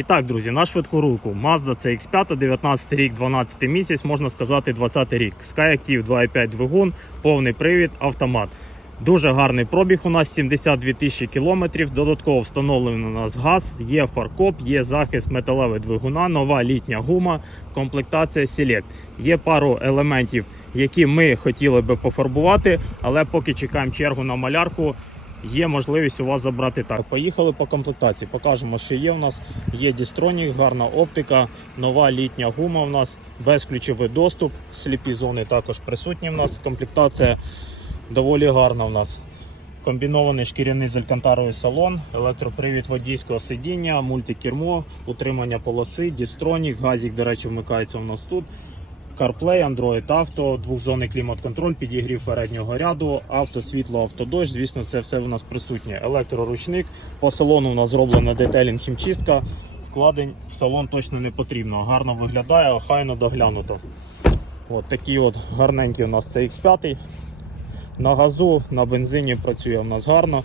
І так, друзі, на швидку руку. Mazda CX5, 19 рік, 12 місяць, можна сказати, 20 рік. SkyActiv 2.5 двигун, повний привід, автомат. Дуже гарний пробіг у нас 72 тисячі кілометрів. Додатково встановлений у нас газ, є фаркоп, є захист металевого двигуна, нова літня гума, комплектація Select. Є пару елементів, які ми хотіли би пофарбувати, але поки чекаємо чергу на малярку, є можливість у вас забрати так. Поїхали по комплектації. Покажемо, що є у нас. Є дістронік, гарна оптика, нова літня гума у нас, безключовий доступ, сліпі зони також присутні в нас. Комплектація доволі гарна у нас. Комбінований шкіряний з алькантаровий салон, електропривід водійського сидіння, мультикермо, утримання полоси, дістронік, газік, до речі, вмикається у нас тут. CarPlay, Android Auto, двохзонний клімат-контроль, підігрів переднього ряду, авто, світло, автодощ. Звісно, це все у нас присутнє. Електроручник. По салону у нас зроблена детелінг хімчистка. Вкладень в салон точно не потрібно. Гарно виглядає, охайно доглянуто. От такий от гарненький у нас CX5. На газу, на бензині працює у нас гарно.